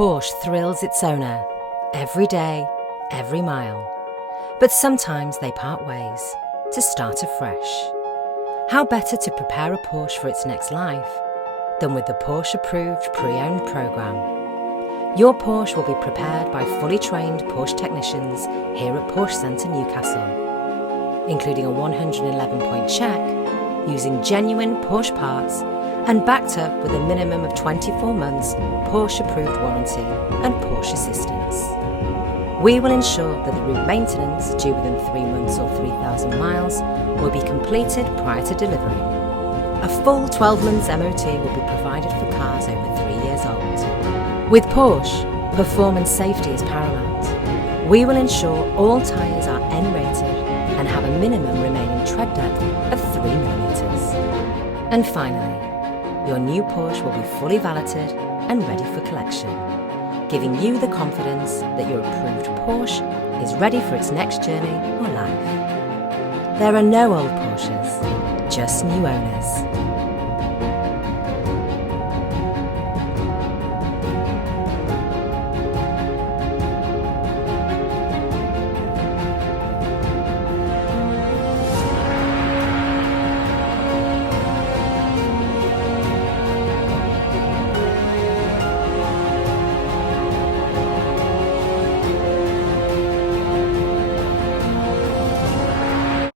Porsche thrills its owner every day, every mile. But sometimes they part ways to start afresh. How better to prepare a Porsche for its next life than with the Porsche approved pre-owned program? Your Porsche will be prepared by fully trained Porsche technicians here at Porsche Centre Newcastle, including a 111-point check using genuine Porsche parts and backed up with a minimum of 24 months Porsche approved warranty and Porsche assistance. We will ensure that the route maintenance due within 3 months or 3,000 miles will be completed prior to delivery. A full 12 months MOT will be provided for cars over 3 years old. With Porsche, performance safety is paramount. We will ensure all tyres are N-rated and have a minimum remaining tread depth of 3mm. And finally, your new Porsche will be fully valeted and ready for collection, giving you the confidence that your approved Porsche is ready for its next journey or life. There are no old Porsches, just new owners.